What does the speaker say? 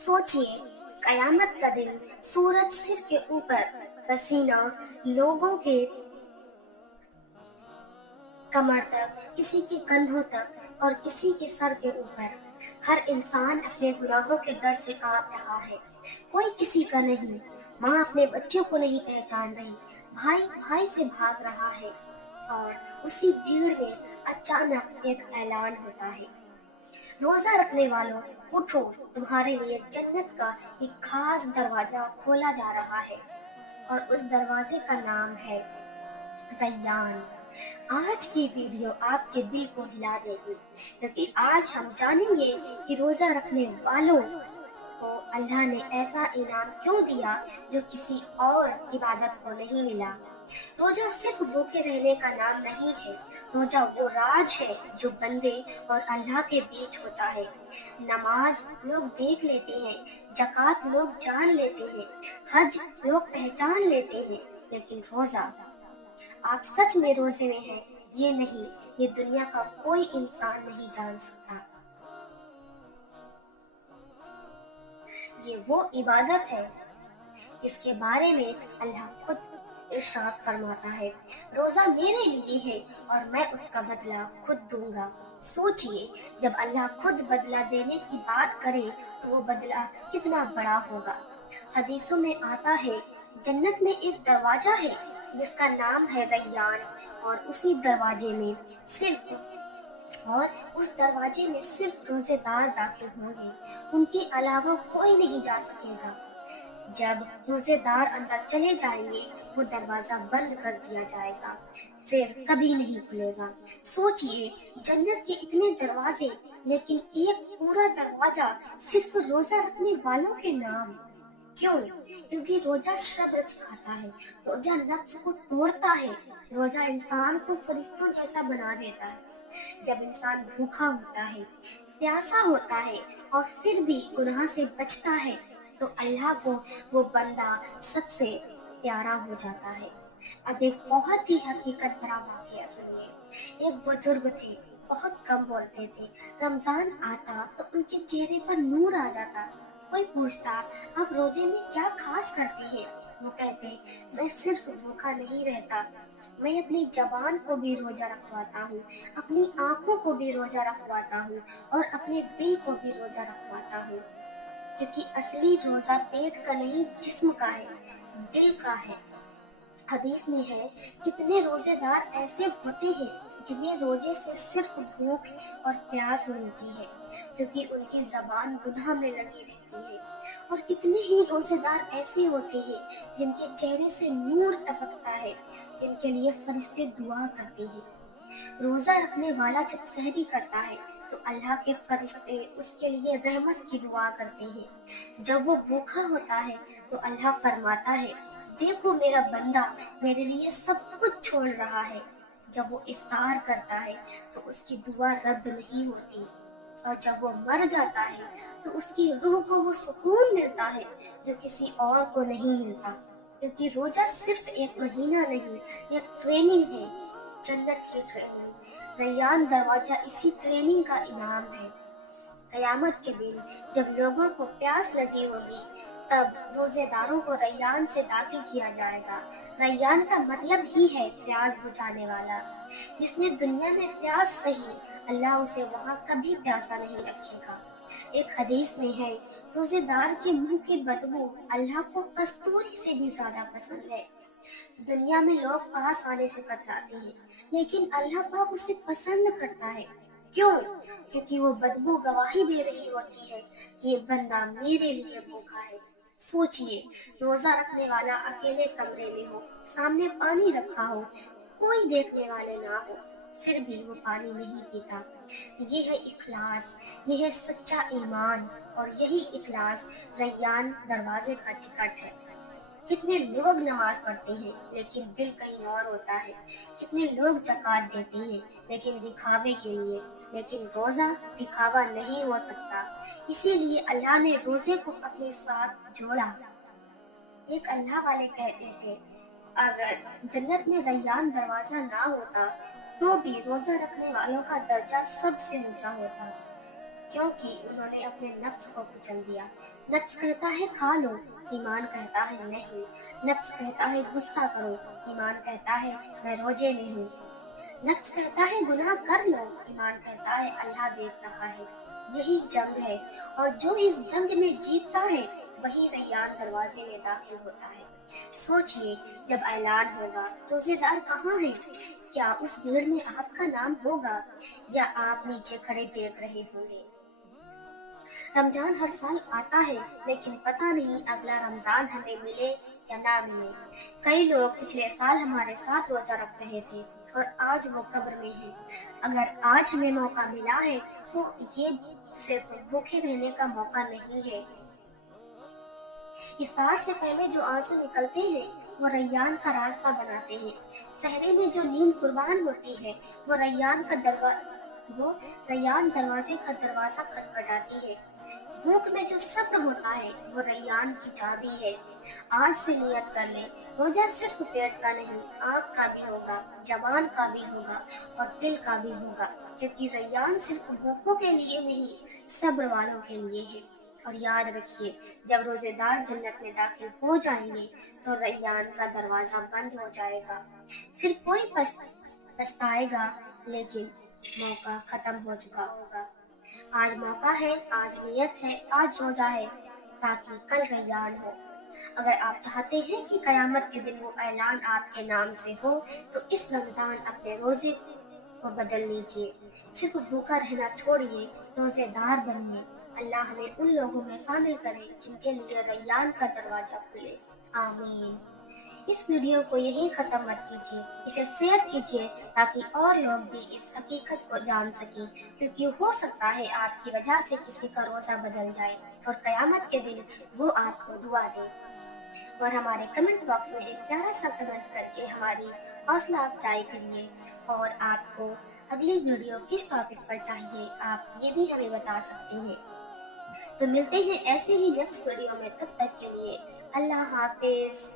सोचिए, कयामत का दिन, सूरज सिर के ऊपर, पसीना लोगों के कमर तक, किसी के कंधों तक और किसी के सर के ऊपर। हर इंसान अपने गुनाहों के डर से कांप रहा है। कोई किसी का नहीं, माँ अपने बच्चों को नहीं पहचान रही, भाई भाई से भाग रहा है। और उसी भीड़ में अचानक एक ऐलान होता है, रोजा रखने वालों, उठो, तुम्हारे लिए जन्नत का एक खास दरवाजा खोला जा रहा है। और उस दरवाजे का नाम है रैयान। आज की वीडियो आपके दिल को हिला देगी, क्योंकि आज हम जानेंगे कि रोजा रखने वालों को अल्लाह ने ऐसा इनाम क्यों दिया जो किसी और इबादत को नहीं मिला। रोजा सिर्फ भूखे रहने का नाम नहीं है, रोजा वो राज है जो बंदे और अल्लाह के बीच होता है। नमाज लोग देख लेते हैं, ज़कात लोग जान लेते हैं, हज लोग पहचान लेते हैं, लेकिन रोजा, आप सच में रोजे में हैं ये नहीं, ये दुनिया का कोई इंसान नहीं जान सकता। ये वो इबादत है जिसके बारे में अल्लाह खुद इरशाद फरमाता है, रोजा मेरे लिए है और मैं उसका बदला खुद दूंगा। सोचिए, जब अल्लाह खुद बदला देने की बात करे तो वो बदला कितना बड़ा होगा। हदीसों में आता है, जन्नत में एक दरवाजा है जिसका नाम है रैयान, और उस दरवाजे में सिर्फ रोजेदार दाखिल होंगे, उनके अलावा कोई नहीं जा सकेगा। जब रोजेदार अंदर चले जाएंगे, वो दरवाजा बंद कर दिया जाएगा, फिर कभी नहीं खुलेगा। सोचिए, जन्नत के इतने दरवाजे, लेकिन एक पूरा दरवाजा सिर्फ रोजा रखने वालों के नाम। क्यों? क्योंकि रोजा सब्र सिखाता है, रोजा नफ्स को तोड़ता है, रोजा इंसान को फरिश्तों जैसा बना देता है। जब इंसान भूखा होता है, प्यासा होता है और फिर भी गुनाह से बचता है, तो अल्लाह को वो बंदा सबसे प्यारा हो जाता है। अब एक बहुत ही हकीकत भरा वाकया सुनिए। एक बुजुर्ग थे, बहुत कम बोलते थे। रमजान आता तो उनके चेहरे पर नूर आ जाता। कोई पूछता, आप रोजे में क्या खास करते हैं? वो कहते, मैं सिर्फ भूखा नहीं रहता, मैं अपनी जबान को भी रोजा रखवाता हूँ, अपनी आंखों को भी रोजा रखवाता हूँ और अपने दिल को भी रोजा रखवाता हूँ, क्योंकि असली रोजा पेट का नहीं, जिस्म का है, दिल का है। हदीस में है, कितने रोजेदार ऐसे होते हैं जिन्हें रोजे से सिर्फ भूख और प्यास मिलती है, क्योंकि उनकी जबान गुनाह में लगी रहती है। और कितने ही रोजेदार ऐसे होते हैं जिनके चेहरे से नूर टपकता है, जिनके लिए फरिश्ते दुआ करते हैं। रोजा रखने वाला जब सहरी करता है तो अल्लाह के फरिश्ते उसके लिए रहमत की दुआ करते हैं। जब वो भूखा होता है तो अल्लाह फरमाता है, देखो मेरा बंदा मेरे लिए सब कुछ छोड़ रहा है। जब वो इफ्तार करता है तो उसकी दुआ रद्द नहीं होती, और जब वो मर जाता है तो उसकी रूह को वो सुकून मिलता है जो किसी और को नहीं मिलता। क्योंकि रोजा सिर्फ एक महीना नहीं, एक ट्रेनिंग है, जन्नत की ट्रेनिंग। रैयान दरवाजा इसी ट्रेनिंग का इनाम है। कयामत के दिन जब लोगों को प्यास लगी होगी, तब रोजेदारों को रैयान से दाखिल किया जाएगा। रैयान का मतलब ही है प्यास बुझाने वाला। जिसने दुनिया में प्यास सही, अल्लाह उसे वहाँ कभी प्यासा नहीं रखेगा। एक हदीस में है, रोजेदार के मुंह की बदबू अल्लाह को कस्तूरी से भी ज्यादा पसंद है। दुनिया में लोग पास आने से कतराते हैं, लेकिन अल्लाह पाक उसे पसंद करता है। क्यों? क्योंकि वो बदबू गवाही दे रही होती है कि ये बंदा मेरे लिए भूखा है। सोचिए, रोजा रखने वाला अकेले कमरे में हो, सामने पानी रखा हो, कोई देखने वाले ना हो, फिर भी वो पानी नहीं पीता। ये है इखलास, ये है सच्चा ईमान, और यही इखलास रैयान दरवाजे का टिकट है। कितने लोग नमाज पढ़ते हैं लेकिन दिल कहीं और होता है। कितने लोग ज़कात देते हैं लेकिन दिखावे के लिए, लेकिन रोजा दिखावा नहीं हो सकता। इसीलिए अल्लाह ने रोजे को अपने साथ जोड़ा। एक अल्लाह वाले कहते थे, अगर जन्नत में रैयान दरवाजा ना होता तो भी रोजा रखने वालों का दर्जा सबसे ऊंचा होता। کیونکہ انہوں نے اپنے نفس کو کچل دیا۔ نفس کہتا ہے کھا لو، ایمان کہتا ہے نہیں۔ نفس کہتا ہے غصہ کرو، ایمان کہتا ہے میں روزے میں ہوں۔ نفس کہتا ہے گناہ کر لو، ایمان کہتا ہے اللہ دیکھ رہا ہے۔ یہی جنگ ہے، اور جو اس جنگ میں جیتتا ہے وہی ریان دروازے میں داخل ہوتا ہے۔ سوچئے، جب اعلان ہوگا روزے دار کہاں ہیں، کیا اس بھیڑ میں آپ کا نام ہوگا یا آپ نیچے کھڑے دیکھ رہے ہوں گے؟ رمضان ہر سال آتا ہے، لیکن پتہ نہیں اگلا رمضان ہمیں ملے یا نہ ملے۔ کئی لوگ پچھلے سال ہمارے ساتھ روزہ رکھ رہے تھے اور آج وہ قبر میں ہیں۔ اگر آج ہمیں موقع ملا ہے تو یہ صرف بھوکے رہنے کا موقع نہیں ہے۔ افطار سے پہلے جو آنسو نکلتے ہیں وہ ریان کا راستہ بناتے ہیں۔ سحری میں جو نیند قربان ہوتی ہے وہ ریان دروازے کا دروازہ کھٹکھٹاتی ہے۔ بھوک میں جو صبر ہوتا ہے وہ ریان کی چابی ہے۔ آج سے نیت کر لیں، روزہ صرف پیٹ کا نہیں، آنکھ کا بھی ہوگا، زبان کا بھی ہوگا اور دل کا بھی ہوگا، کیونکہ ریان صرف بھوکوں کے لیے نہیں، صبر والوں کے لیے ہے۔ اور یاد رکھیے، جب روزے دار جنت میں داخل ہو جائیں گے تو ریان کا دروازہ بند ہو جائے گا، پھر کوئی پچھتائے گا، لیکن موقع ختم ہو چکا ہوگا۔ آج موقع ہے، آج نیت ہے، آج روزہ ہے، تاکہ کل ریان ہو۔ اگر آپ چاہتے ہیں کہ قیامت کے دن وہ اعلان آپ کے نام سے ہو تو اس رمضان اپنے روزے کو بدل لیجئے، صرف بھوکا رہنا چھوڑیے، روزے دار بنیے۔ اللہ ہمیں ان لوگوں میں شامل کرے جن کے لیے ریان کا دروازہ کھلے، آمین۔ اس ویڈیو کو یہی ختم مت کیجیے، اسے شیئر کیجیے تاکہ اور لوگ بھی اس حقیقت کو جان سکیں، کیونکہ ہو سکتا ہے آپ کی وجہ سے کسی کا روزہ بدل جائے اور قیامت کے دن وہ آپ کو دعا دے۔ اور ہمارے کمنٹ باکس میں ایک پیارا سا کمنٹ کر کے ہماری حوصلہ افزائی کریے، اور آپ کو اگلی ویڈیو کس ٹاپک پر چاہیے آپ یہ بھی ہمیں بتا سکتے ہیں۔ تو ملتے ہیں ایسے ہی نیکسٹ ویڈیو میں، تب تک کے لیے اللہ حافظ۔